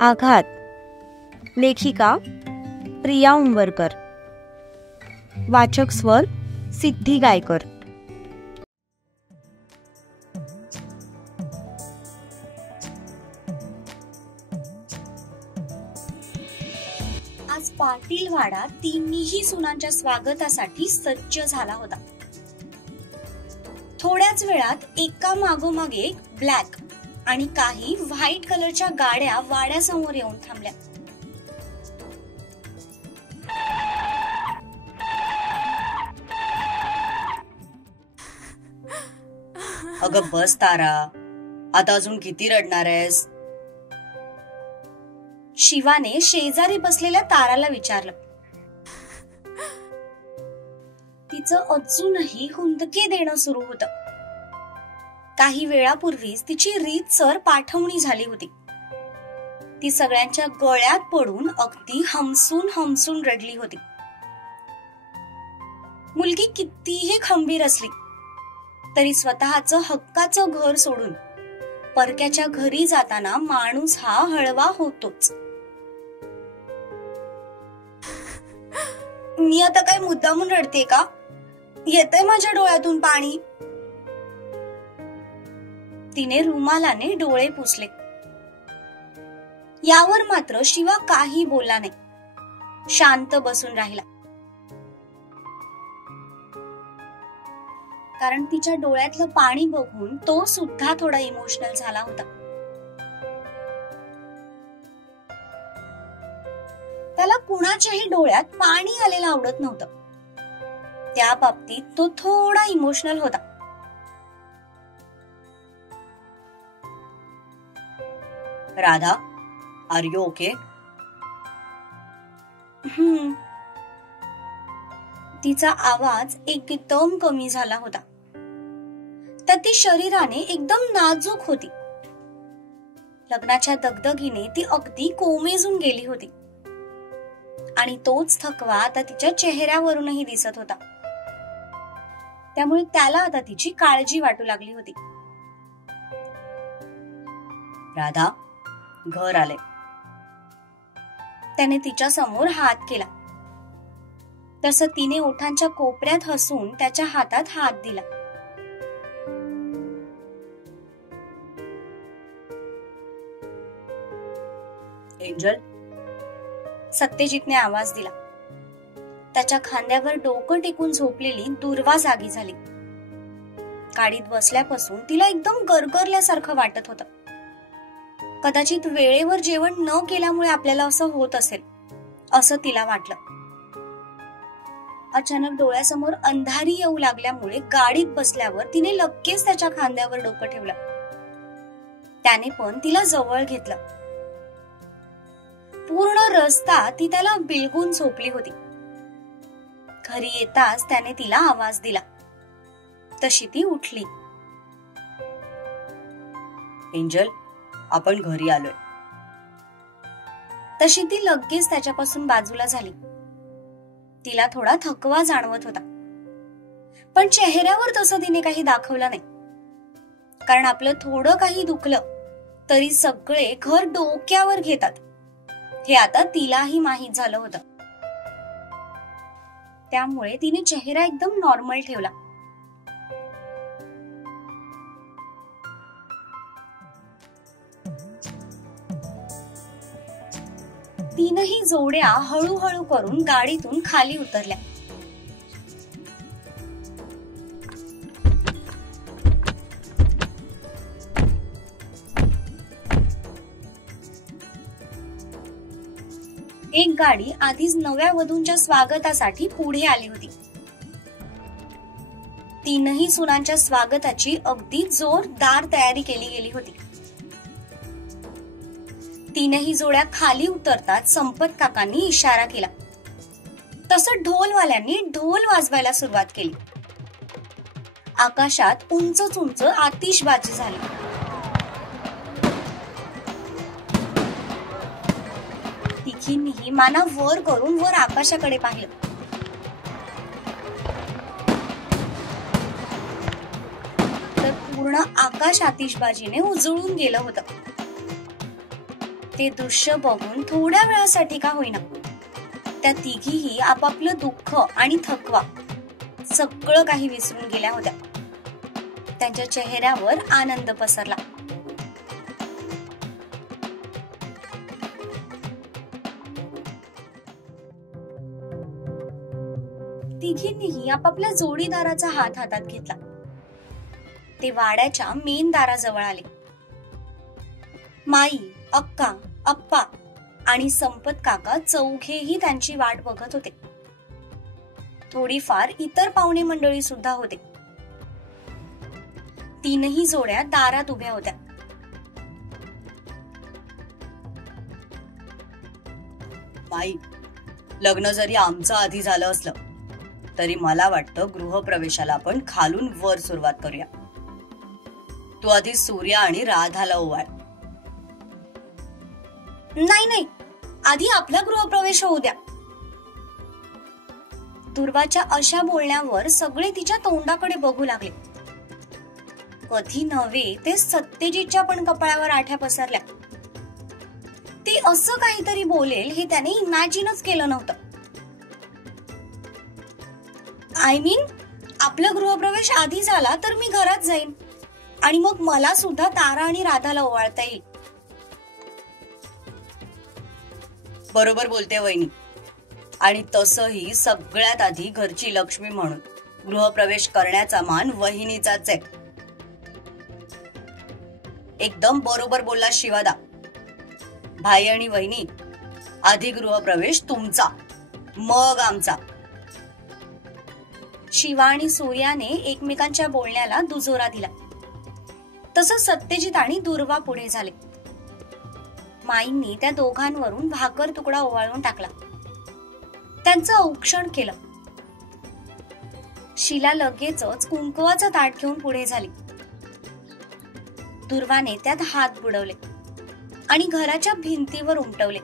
आघात. लेखिका प्रिया उंबरकर. वाचक स्वर सिद्धी गायकर. आज पाटीलवाडा तिन्ही सुनांच्या स्वागतासाठी सज्ज झाला होता. थोड्याच वेळात एका मागोमाग एक ब्लॅक आणि काही व्हाईट कलरच्या गाड्या वाड्यासमोर येऊन थांबल्या. अगं बस तारा, आता अजून किती रडणार आहेस? शिवाने शेजारी बसलेल्या ताराला विचारलं. तिचं अजूनही हुंदके देणं सुरू होतं. काही वेळापूर्वीच तिची रीतसर पाठवणी झाली होती. ती सगळ्यांच्या गळ्यात पडून अगदी हमसून हमसून रडली होती. मुलगी कितीही खंबीर असली तरी स्वतःचं हक्काचं घर सोडून परक्याच्या घरी जाताना माणूस हा हळवा होतोच. मी आता काय मुद्दामून रडते का? येतंय माझ्या डोळ्यातून पाणी. तिने रुमालाने डोळे पुसले. यावर मात्र शिवा काही बोलला नाही. शांत बसून राहिला. कारण तिच्या डोळ्यातलं पाणी बघून तो सुद्धा थोडा इमोशनल झाला होता. त्याला कुणाच्याही डोळ्यात पाणी आलेलं आवडत नव्हतं. त्या बाबतीत तो थोडा इमोशनल होता. Radha, are you okay? तिचा आवाज एकदम कमी झाला होता. तर ती शरीराने एकदम नाजूक होती. लग्नाच्या दगदगीने ती अगदी कोमेजून गेली होती आणि तोच थकवा आता तिच्या चेहऱ्यावरूनही दिसत होता. त्यामुळे त्याला आता तिची काळजी वाटू लागली होती. राधा, घर आले. त्याने तिच्या समोर हात केला. तसं तिने ओठांच्या कोपऱ्यात हसून त्याच्या हातात हात दिला. एंजल, सत्यजितने आवाज दिला. त्याच्या खांद्यावर डोकं टेकून झोपलेली दुर्वा जागी झाली. गाडीत बसल्यापासून तिला एकदम गरगरल्यासारखं वाटत होतं. कदाचित वेळेवर जेवण न केल्यामुळे आपल्याला असं होत असेल असं तिला वाटलं. अचानक डोळ्यासमोर अंधारी येऊ लागल्यामुळे गाडीत बसल्यावर तिने लगेच त्याच्या खांद्यावर डोकं ठेवलं. त्याने पण तिला जवळ घेतलं. पूर्ण रस्ता ती त्याला बिलगून झोपली होती. घरी येताच त्याने तिला आवाज दिला. तशी ती उठली. एंजल, आपण घरी आलोय. तशी ती लगेच त्याच्यापासून बाजूला झाली. तिला थोडा थकवा जाणवत होता, पण चेहऱ्यावर तसं तिने काही दाखवलं नाही. कारण आपलं थोडं काही दुखलं तरी सगळे घर डोक्यावर घेतात हे आता तिलाही माहीत झालं होतं. त्यामुळे तिने चेहरा एकदम नॉर्मल ठेवला. तीनही जोड्या हळूहळू करून गाडीतून खाली उतरल्या. एक गाडी आधीच नव्या वधूंच्या स्वागतासाठी पुढे आली होती. तीनही सुनांच्या स्वागताची अगदी जोरदार तयारी केली गेली होती. तीनही जोड्या खाली उतरतात संपत काकांनी इशारा केला. तसं ढोलवाल्यांनी ढोल वाजवायला सुरुवात केली. आकाशात उंच उंच आतिषबाजी झाली. तिघींनीही माना वर करून वर आकाशाकडे पाहिलं. तर पूर्ण आकाश आतिषबाजीने उजळून गेलं होतं. ते दृश्य बघून थोड्या वेळासाठी का होईना त्या तिघीही आपापलं दुःख आणि थकवा सगळं काही विसरून गेल्या होत्या. त्यांच्या चेहऱ्यावर आनंद पसरला. तिघींनीही आपापल्या जोडीदाराचा हात हातात घेतला. ते वाड्याच्या मेन दाराजवळ आले. माई, अक्का, अप्पा आणि संपत काका चौघेही त्यांची वाट बघत होते. थोडीफार इतर पाहुणे मंडळी सुद्धा होते. तीनही जोड्या दारात उभ्या होत्या. माई, लग्न जरी आमचं आधी झालं असलं तरी मला वाटतं गृहप्रवेशाला आपण खालून वर सुरुवात करूया. तू आधी सूर्या आणि राधाला ओवाळ. नाही, आधी आपला गृहप्रवेश होऊ द्या. दुर्वाच्या अशा बोलण्यावर सगळे तिच्या तोंडाकडे बघू लागले. कधी नव्हे ते सत्यजितच्या पण कपाळावर आठ्या पसरल्या. ती असं काहीतरी बोलेल हे त्याने इमॅजिनच केलं नव्हतं. आय मीन, आपला गृहप्रवेश आधी झाला तर मी घरात जाईन आणि मग मला सुद्धा तारा आणि राधाला ओवाळता येईल. बरोबर बोलते वहिनी. आणि तसंही सगळ्यात आधी घरची लक्ष्मी म्हणून गृहप्रवेश करण्याचा मान वहिनीचाच आहे. एकदम बरोबर बोलला शिवादा. भाई आणि वहिनी, आधी गृहप्रवेश तुमचा, मग आमचा. शिवा आणि सूर्याने एकमेकांच्या बोलण्याला दुजोरा दिला. तसं सत्यजित आणि दुर्वा पुढे झाले. माईंनी त्या दोघांवरून भाकर तुकडा ओवाळून टाकला. त्यांचं औक्षण केलं. शिला लगेचच कुंकवाचं ताट घेऊन पुढे झाली. दुर्वाने त्यात हात बुडवले आणि घराच्या भिंतीवर उमटवले.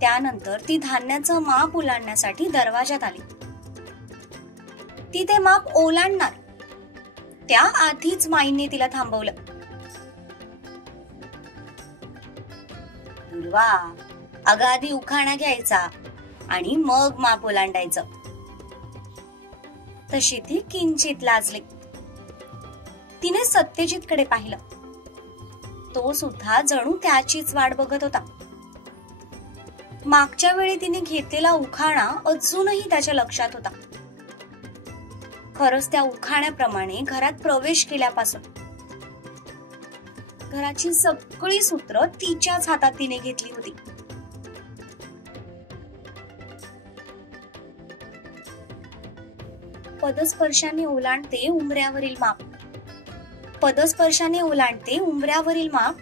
त्यानंतर ती धान्याचं माप ओलांडण्यासाठी दरवाजात आली. ती ते माप ओलांडणार त्या आधीच माईंनी तिला थांबवलं. दुर्वा, अगं आधी उखाणा घ्यायचा आणि मग माप ओलांडायचं. तशी ती किंचित लाजली. तिने सत्यजितकडे पाहिलं. तो सुद्धा जणू त्याचीच वाट बघत होता. मागच्या वेळी तिने घेतलेला उखाणा अजूनही त्याच्या लक्षात होता. खरंच त्या उखाण्याप्रमाणे घरात प्रवेश केल्यापासून घराची सगळी सूत्र तिच्याच हातात तिने घेतली होती. पदस्पर्शाने ओलांडते उंबऱ्यावरील माप. पदस्पर्शाने ओलांडते उंबऱ्यावरील माप.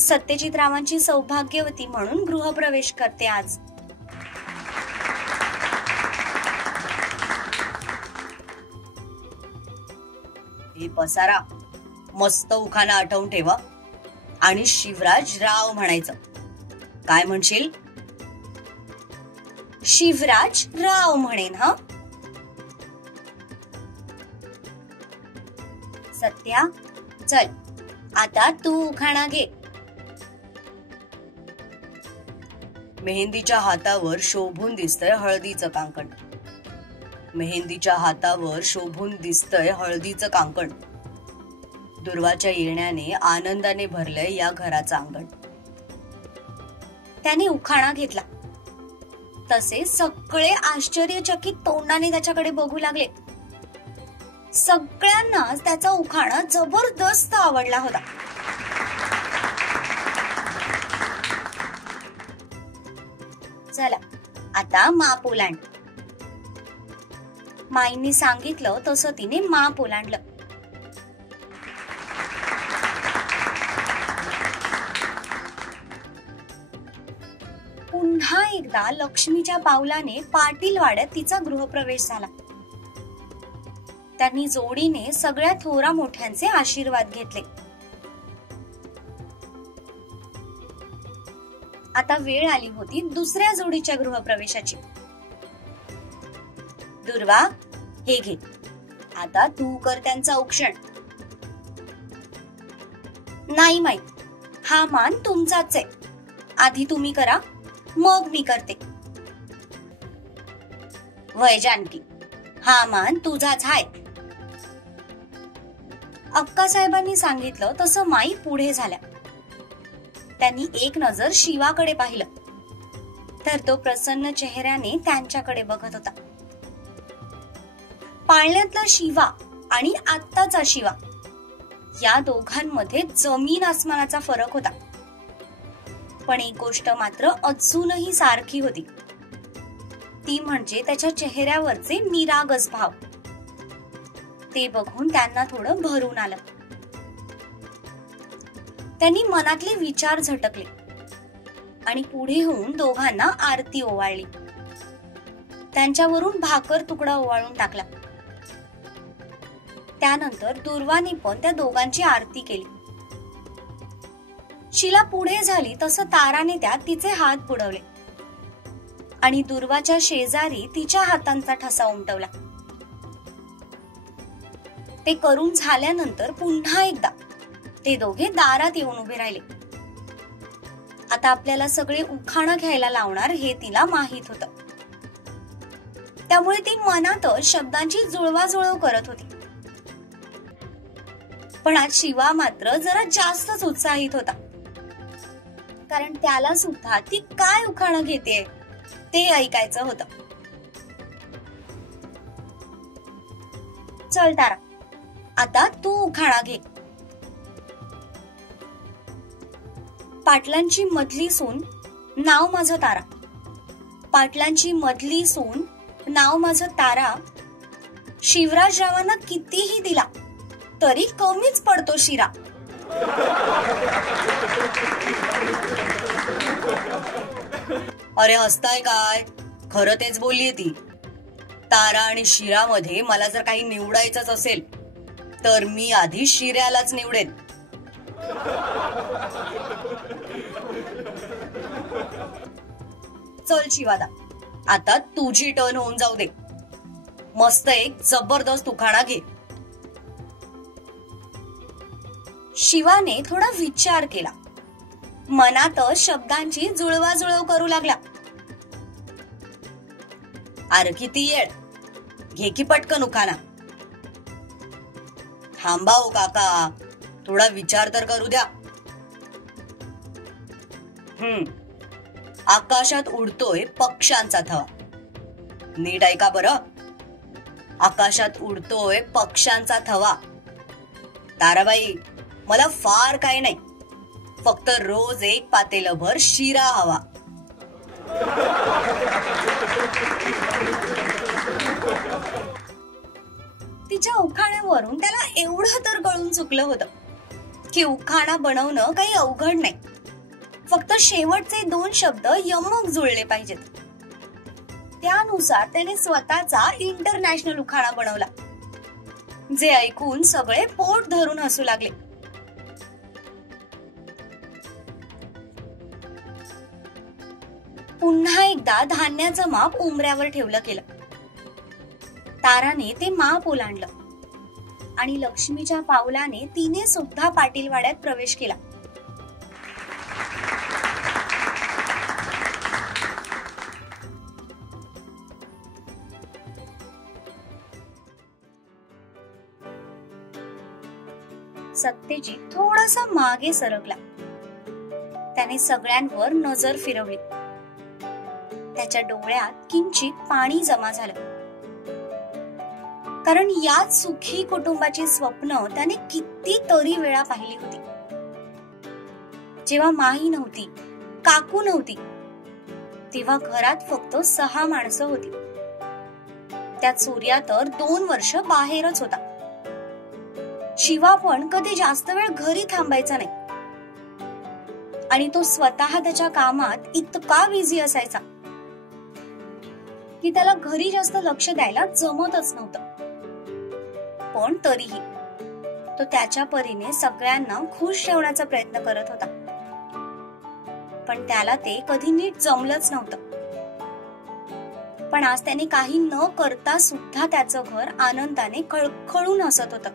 सत्यजितरावांची सौभाग्यवती म्हणून गृहप्रवेश करते आज. हे पसारा मस्त उखाणा आठवून ठेवा आणि शिवराज राव म्हणायचं. काय म्हणशील? शिवराज राव म्हणेन. हा सत्या, चल आता तू उखाणा घे. मेहंदीच्या हातावर शोभून दिसतंय हळदीचं कांकण. मेहंदीच्या हातावर शोभून दिसतंय हळदीचं कांकण. दुर्वाच्या येण्याने आनंदाने भरलंय या घराचं अंगण. त्याने उखाणा घेतला. तसे सगळे आश्चर्यचकित तोंडाने त्याच्याकडे बघू लागले. सगळ्यांनाच त्याचा उखाणा जबरदस्त आवडला होता. चला आता माप ओलांड. माईंनी सांगितलं तसं तिने माप ओलांडलं. पुन्हा एकदा लक्ष्मीच्या पावलाने पाटील वाड्यात तिचा गृहप्रवेश झाला. त्यांनी जोडीने सगळ्या थोरा मोठ्यांचे आशीर्वाद घेतले. आता वेळ आली होती दुसऱ्या जोडीच्या गृहप्रवेशाची. दुर्वा, हे घे, आता तू कर त्यांचं औक्षण. नाही माई, हा मान तुमचाच आहे. आधी तुम्ही करा, मग मी करते. वय जानकी, हा मान तुझाच आहे. अक्कासाहेबांनी सांगितलं तसं माई पुढे झाल्या. त्यांनी एक नजर शिवाकडे पाहिलं तर तो प्रसन्न चेहऱ्याने त्यांच्याकडे बघत होता. पाळण्यातला शिवा आणि आत्ताचा शिवा या दोघांमध्ये जमीन आसमानाचा फरक होता. पण एक गोष्ट मात्र अजूनही सारखी होती, ती म्हणजे त्याच्या चेहऱ्यावरचे निरागस भाव. ते बघून त्यांना थोडं भरून आलं. त्यांनी मनातले विचार झटकले आणि पुढे होऊन दोघांना आरती ओवाळली. त्यांच्यावरून भाकर तुकडा ओवाळून टाकला. त्यानंतर दुर्वाने पण त्या दोघांची आरती केली. शिला पुढे झाली तसं ताराने त्यात तिचे हात बुडवले आणि दुर्वाच्या शेजारी तिच्या हातांचा ठसा उमटवला. ते करून झाल्यानंतर पुन्हा एकदा ते दोघे दारात येऊन उभे राहिले. आता आपल्याला सगळे उखाणं घ्यायला लावणार हे तिला माहित होतं. त्यामुळे ती मनातच शब्दांची जुळवाजुळव करत होती. पण आज शिवा मात्र जरा जास्तच उत्साहित होता, कारण त्याला सुद्धा ती काय उखाणं घेतेय ते ऐकायचं होतं. चल तारा, आता तू उखाणा घे. पाटलांची मधली सून, नाव माझं तारा. पाटलांची मधली सून, नाव माझं तारा. शिवराजरावांना कितीही दिला तरी कमीच पडतो शिरा. अरे हसताय काय? खरं तेच बोललीये ती. तारा आणि शिरामध्ये मला जर काही निवडायचंच असेल तर मी आधी शिऱ्यालाच निवडेन. चल शिवादा, आता तुझी टर्न होऊन जाऊ दे. मस्त एक जबरदस्त उखाणा घे. शिवाने थोडा विचार केला. मनातच शब्दांची जुळवाजुळव करू लागला. अरे किती येळ, घे की पटकन उखाणा. थांबा हो काका, थोडा विचार तर करू द्या. आकाशात उडतोय पक्ष्यांचा थवा. नीट ऐका बरं. आकाशात उडतोय पक्ष्यांचा थवा. ताराबाई, मला फार काही नाही, फक्त रोज एक पातेलभर शिरा हवा. तिच्या उखाण्यावरून त्याला एवढं तर कळून चुकलं होतं की उखाणा बनवणं काही अवघड नाही. फक्त शेवटचे 2 शब्द यमक जुळले पाहिजेत. त्यानुसार त्याने स्वतःचा इंटरनॅशनल उखाणा बनवला, जे ऐकून सगळे पोट धरून हसू लागले. पुन्हा एकदा धान्याचं माप उंबऱ्यावर ठेवलं गेलं. ताराने ते माप ओलांडलं आणि लक्ष्मीच्या पावलाने तिने सुद्धा पाटीलवाड्यात प्रवेश केला. सत्यजित थोडासा मागे सरकला. त्याने सगळ्यांवर नजर फिरवली. त्याच्या डोळ्यात किंचित पाणी जमा झालं, कारण याच सुखी कुटुंबाची स्वप्न त्याने कितीतरी वेळा पाहिली होती. जेव्हा माही नव्हती, काकू नव्हती, तेव्हा घरात फक्त 6 माणसं होती. त्यात सूर्या तर 2 वर्ष बाहेरच होता. शिवा पण कधी जास्त वेळ घरी थांबायचा नाही आणि तो स्वतः त्याच्या कामात इतका बिझी असायचा की त्याला घरी जास्त लक्ष द्यायला जमतच नव्हतं. पण तरीही तो त्याच्या परीने सगळ्यांना खुश ठेवण्याचा प्रयत्न करत होता. पण त्याला ते कधी नीट जमलंच नव्हतं. पण आज त्याने काही न करता सुद्धा त्याचं घर आनंदाने खळखळून हसत होतं,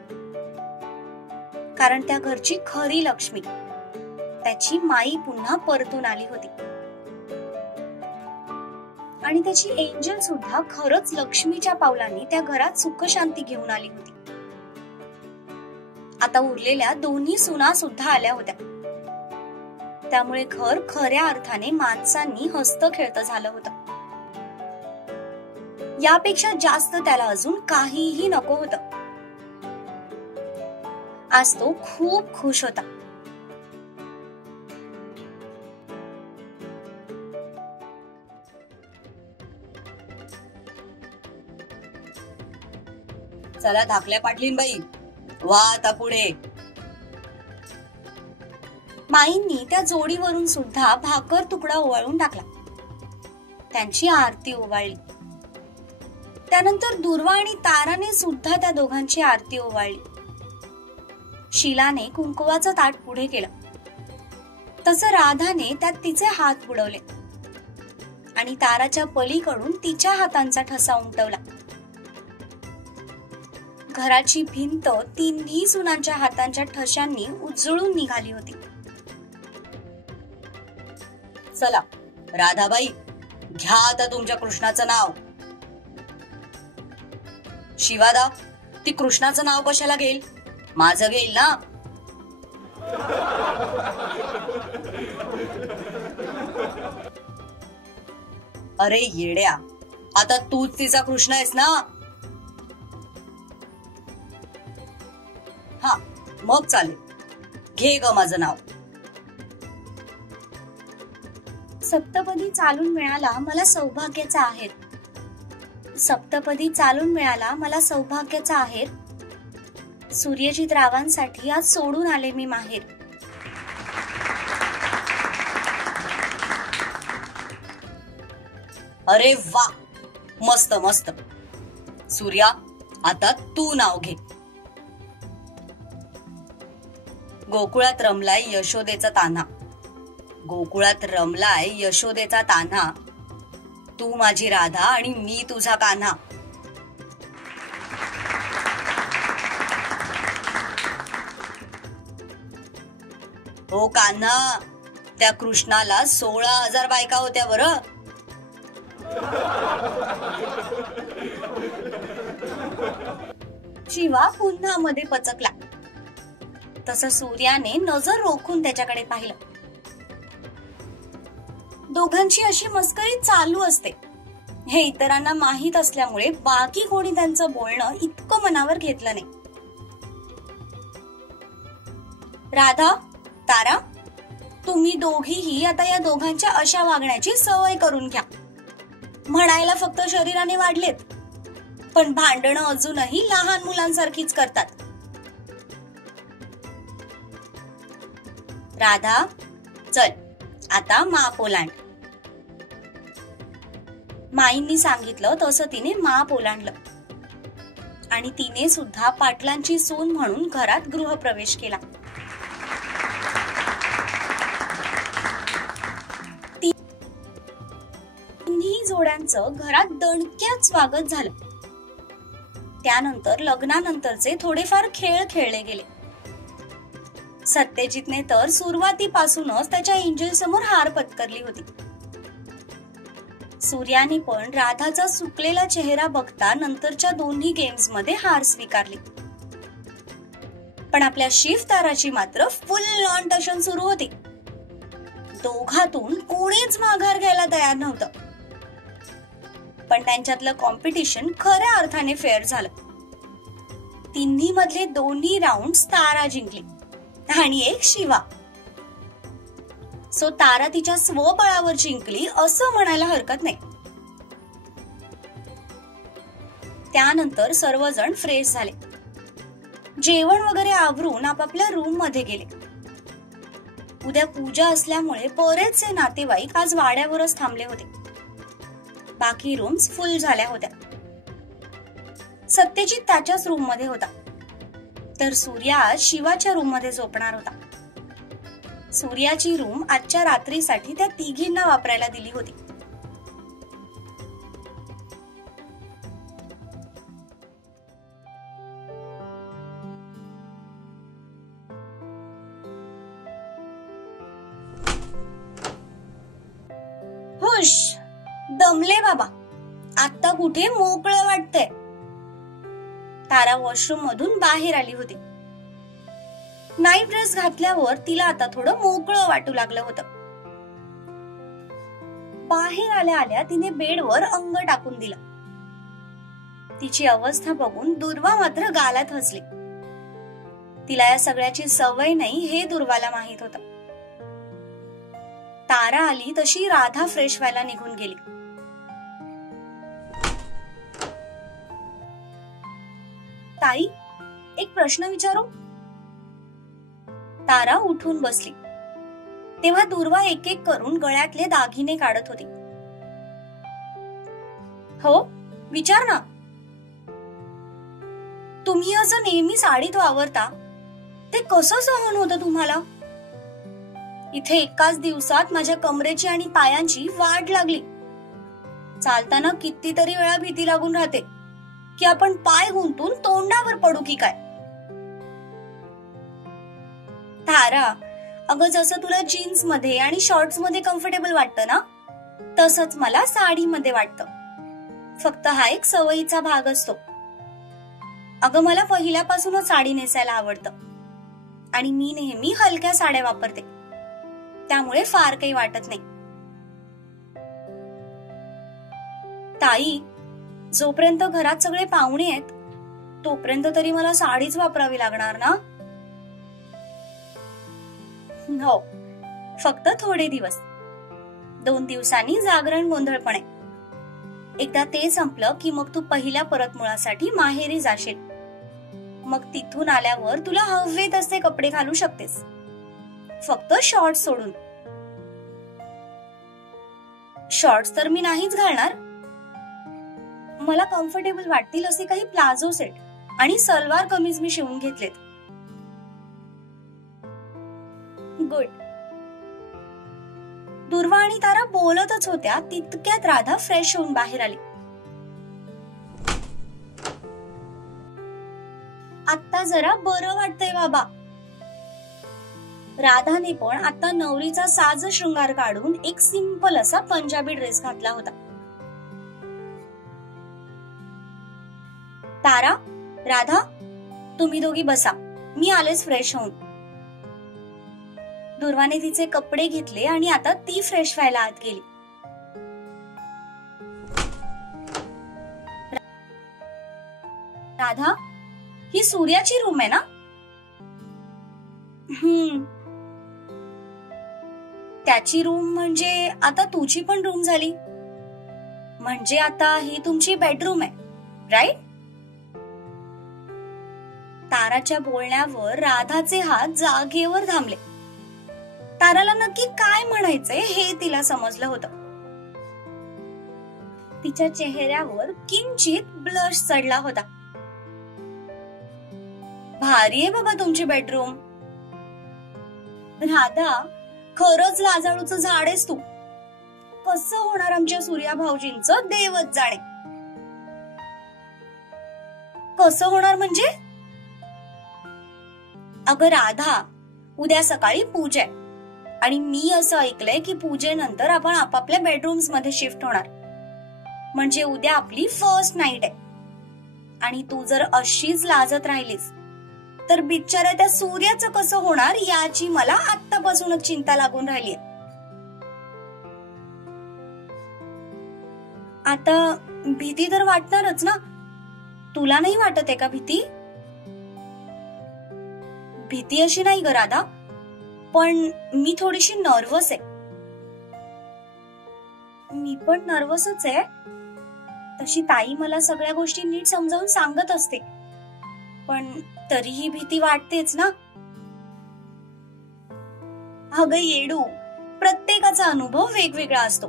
कारण त्या घरची खरी लक्ष्मी त्याची माई पुन्हा परतून आली होती आणि त्याची एंजल सुद्धा खरंच लक्ष्मीच्या पावलांनी त्या घरात सुख शांती घेऊन आली होती. आता उरलेल्या दोन्ही सुना सुद्धा आल्या होत्या. त्यामुळे घर खऱ्या अर्थाने माणसांनी हस्त खेळतं झालं होतं. यापेक्षा जास्त त्याला अजून काहीही नको होतं. आज तो खूप खुश होता. चला धाकल्या पाटलीन बाई, वा आता पुढे. माईंनी त्या जोडीवरून सुद्धा भाकर तुकडा ओवाळून टाकला. त्यांची आरती ओवाळली. त्यानंतर दुर्वा आणि ताराने सुद्धा त्या दोघांची आरती ओवाळली. शीलाने कुंकुवाचं ताट पुढे केलं. तसं राधाने त्यात तिचे हात बुडवले आणि ताराच्या पलीकडून तिच्या हातांचा ठसा उमटवला. घराची भिंत तिन्ही सुनांच्या हातांच्या ठशांनी उजळून निघाली होती. चला राधाबाई, घ्या आता तुमच्या कृष्णाचं नाव. शिवादा, ती कृष्णाचं नाव कशाला घेईल? माझं घेईल ना. अरे येड्या, आता तूच तिचा कृष्ण आहेस ना. हा मग चालेल, घे ग माझं नाव. सप्तपदी चालून मिळाला मला सौभाग्याचा आहेर. सप्तपदी चालून मिळाला मला सौभाग्याचा आहेर. सूर्यजित रावांसाठी आज सोडून आले मी माहेर. अरे वा, मस्त मस्त. सूर्या, आता तू नाव घे. गोकुळात रमलाय यशोदेचा तान्हा. गोकुळात रमलाय यशोदेचा तान्हा. तू माझी राधा आणि मी तुझा कान्हा. हो कान्हा, त्या कृष्णाला 16,000 बायका होत्या बरं. शिवा पुन्हा मध्ये पचकला. तसं सूर्याने नजर रोखून त्याच्याकडे पाहिलं. दोघांची अशी मस्करी चालू असते हे इतरांना माहीत असल्यामुळे बाकी कोणी त्यांचं बोलणं इतकं मनावर घेतलं नाही. राधा, तारा, तुम्ही दोघीही आता या दोघांच्या अशा वागण्याची सवय करून घ्या. म्हणायला फक्त शरीराने वाढलेत, पण भांडणं अजूनही लहान मुलांसारखीच करतात. राधा, चल आता माप ओलांड. माईंनी सांगितलं तसं तिने माप ओलांडलं आणि तिने सुद्धा पाटलांची सून म्हणून घरात गृहप्रवेश केला. तिन्ही जोड्यांचं घरात दणक्यात स्वागत झालं. त्यानंतर लग्नानंतरचे थोडेफार खेळ खेळले गेले. सत्यजितने तर सुरुवातीपासूनच त्याच्या एंजल समोर हार पत्करली होती. सूर्याने पण राधाचा सुकलेला चेहरा बघता नंतरच्या दोन्ही गेम्स मध्ये हार स्वीकारली. पण आपल्या शिव ताराची मात्र फुल ऑन टशन सुरू होती. दोघातून कोणीच माघार घ्यायला तयार नव्हतं. पण त्यांच्यातलं कॉम्पिटिशन खऱ्या अर्थाने फेअर झालं. तिन्ही मधले दोन्ही राऊंड तारा जिंकली आणि एक शिवा. सो तारा तिच्या स्वबळावर जिंकली असं म्हणायला हरकत नाही. त्यानंतर सर्वजण फ्रेश झाले. जेवण वगैरे आवरून आपापल्या रूम मध्ये गेले. उद्या पूजा असल्यामुळे बरेचसे नातेवाईक आज वाड्यावरच थांबले होते. बाकी रूम्स फुल झाल्या होत्या. सत्यजित त्याच्याच रूम मध्ये होता, तर सूर्या आज शिवाच्या रूम मध्ये झोपणार होता. सूर्याची रूम आजच्या रात्रीसाठी त्या तिघींना वापरायला दिली होती. हुश, दमले बाबा, आता कुठे मोकळं वाटतंय. तारा वॉशरूम मधून बाहेर आली होती. नाईट ड्रेस घातल्यावर तिला आता थोडं मोकळं वाटू लागलं होतं. बाहेर आल्या आल्या तिने बेडवर अंग टाकून दिलं. तिची अवस्था बघून दुर्वा मात्र गालात हसली. तिला या सगळ्याची सवय नाही हे दुर्वाला माहित होतं. तारा आली तशी राधा फ्रेश व्हायला निघून गेली. ताई, एक प्रश्न विचारू? तारा उठून बसली तेव्हा दुर्वा एक एक करून गळ्यातले दागिने काढत होती. हो, विचार ना. तुम्ही असं नेहमी साडीत वावरता, ते कसं सहन होतं तुम्हाला? इथे एकाच दिवसात माझ्या कमरेची आणि पायांची वाढ लागली. चालताना कितीतरी वेळा भीती लागून राहते की आपण पाय गुंतून तोंडावर पडू की काय. तारा, अगं जसं तुला जीन्स मध्ये आणि शॉर्ट्स मध्ये कम्फर्टेबल वाटतं ना, तसंच मला साडीमध्ये वाटतं. फक्त हा एक सवयीचा भाग असतो. अगं मला पहिल्यापासूनच साडी नेसायला आवडतं आणि मी नेहमी हलक्या साड्या वापरते, त्यामुळे फार काही वाटत नाही. ताई, जोपर्यंत घरात सगळे पाहुणे आहेत तोपर्यंत तरी मला साडीच वापरावी लागणार ना? हो, फक्त थोडे दिवस. 2 दिवसांनी जागरण गोंधळपणे. एकदा ते संपलं की मग तू पहिल्या परतमुळासाठी माहेरी जाशील. मग तिथून आल्यावर तुला हवे तसे कपडे घालू शकतेस, फक्त शॉर्ट्स सोडून. शॉर्ट्स तर मी नाहीच घालणार. मला कम्फर्टेबल वाटतील असे काही प्लाझो सेट आणि सलवार कमीज मी शिवून घेतलेत. गुड. दुर्वा आणि तारा बोलतच होत्या तितक्यात राधा फ्रेश होऊन बाहेर आली. आता जरा बरं वाटतंय बाबा. राधाने पण आता नवरीचा साज शृंगार काढून एक सिंपल असा पंजाबी ड्रेस घातला होता. तारा, राधा, तुम्ही दोघी बसा, मी आलेच फ्रेश होऊन. दुर्वाने तिचे कपडे घेतले आणि आता ती फ्रेश व्हायला आत गेली. राधा, ही सूर्याची रूम आहे ना? त्याची रूम म्हणजे आता तुझी पण रूम झाली. म्हणजे आता ही तुमची बेडरूम आहे, राईट? ताराच्या बोलण्यावर राधाचे हात जागेवर थांबले. ताराला नक्की काय म्हणायचंय हे तिला समजलं होतं. तिच्या चेहऱ्यावर किंचित ब्लश चढला होता. भारी आहे बाबा तुमची बेडरूम. राधा, खरंच लाजाळूचं झाड आहेस तू. कसं होणार आमच्या सूर्या भाऊजींचं देवच जाणे. कसं होणार म्हणजे? अगं राधा, उद्या सकाळी पूजा आहे आणि मी असं ऐकलंय की पूजेनंतर आपण आपापल्या बेडरूम्स मध्ये शिफ्ट होणार. म्हणजे उद्या आपली फर्स्ट नाईट आहे. आणि तू जर अशीच लाजत राहिलीस तर बिचाऱ्या त्या सूर्याचं कसं होणार याची मला आत्तापासूनच चिंता लागून राहिली. आता भीती तर वाटणारच ना. तुला नाही वाटत आहे का भीती? भीती अशी नाही ग राधा, पण मी थोडीशी नर्वस आहे. मी पण नर्वसच आहे. तशी ताई मला सगळ्या गोष्टी नीट समजावून सांगत असते, पण तरीही भीती वाटतेच ना. अगं येडू, प्रत्येकाचा अनुभव वेगवेगळा असतो,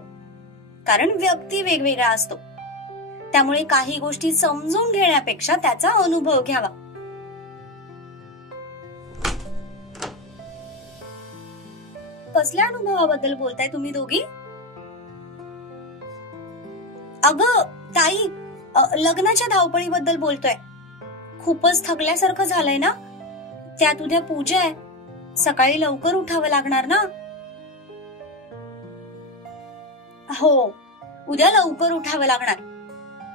कारण व्यक्ती वेगवेगळा असतो. त्यामुळे काही गोष्टी समजून घेण्यापेक्षा त्याचा अनुभव घ्यावा. कसल्या अनुभवाबद्दल बोलताय तुम्ही दोघी? अगं ताई, लग्नाच्या धावपळीबद्दल बोलतोय. खूपच थकल्यासारखं झालंय ना. त्यात उद्या पूजा आहे, सकाळी लवकर उठावं लागणार ना. हो, उद्या लवकर उठावं लागणार,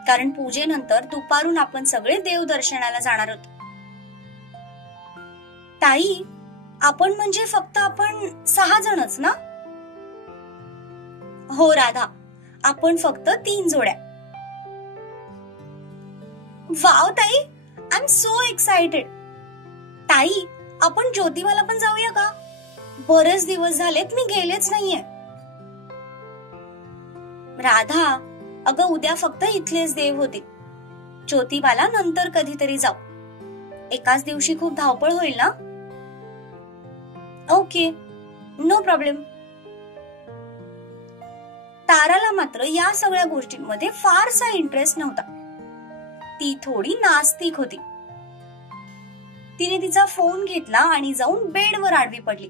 कारण पूजेनंतर दुपारून आपण सगळे देवदर्शनाला जाणार आहोत. ताई, आपण म्हणजे फक्त आपण 6 जणच ना? हो राधा, आपण फक्त 3 जोड्या. वाव ताई, आय एम सो एक्साइटेड. ताई, आपण ज्योतिबाला पण जाऊया का? बरेच दिवस झालेत मी गेलेच नाहीये. राधा, अगं उद्या फक्त इथलेच देव होते. ज्योतिबाला नंतर कधीतरी जाऊ. एकाच दिवशी खूप धावपळ होईल ना? Okay, no problem. ताराला मात्र या सगळ्या गोष्टींमध्ये फारसा इंटरेस्ट नव्हता. ती थोडी नास्तिक होती. तिने तिचा फोन घेतला आणि जाऊन बेडवर आडवी पडली.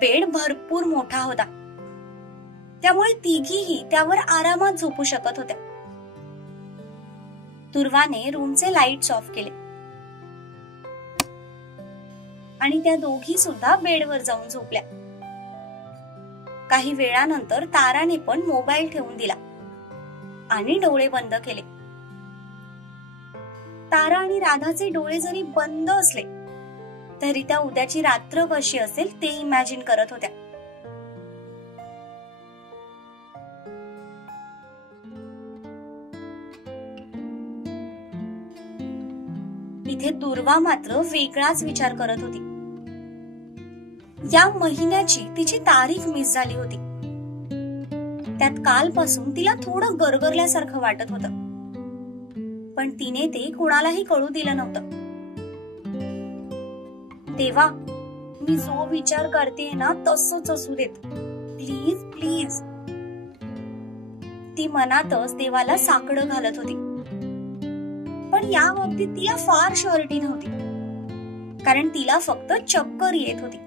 बेड भरपूर मोठा होता, त्यामुळे तिघीही त्यावर आरामात झोपू शकत होत्या. दुर्वाने रूमचे लाईट्स ऑफ केले आणि त्या दोघी सुद्धा बेडवर जाऊन झोपल्या. काही वेळानंतर ताराने पण मोबाईल ठेवून दिला आणि डोळे बंद केले. तारा आणि राधाचे डोळे जरी बंद असले तरी त्या उद्याची रात्र कशी असेल ते इमॅजिन करत होत्या. इथे दुर्वा मात्र वेगळाच विचार करत होती. या महिन्याची तिची तारीख मिस झाली होती. त्यात कालपासून तिला थोडं गरगरल्यासारखं वाटत होतं, पण तिने ते कोणालाही कळू दिलं नव्हतं. देवा, मी जो विचार करते ना तसंच असू देत, प्लीज प्लीज. ती मनातच देवाला साकडं घालत होती. पण या बाबतीत तिला फार शुअरिटी नव्हती, कारण तिला फक्त चक्कर येत होती.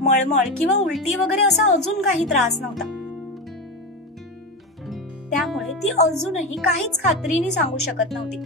मळमळ किंवा उलटी वगैरे असा अजून काही त्रास नव्हता. त्यामुळे ती अजूनही काहीच खात्रीने सांगू शकत नव्हती.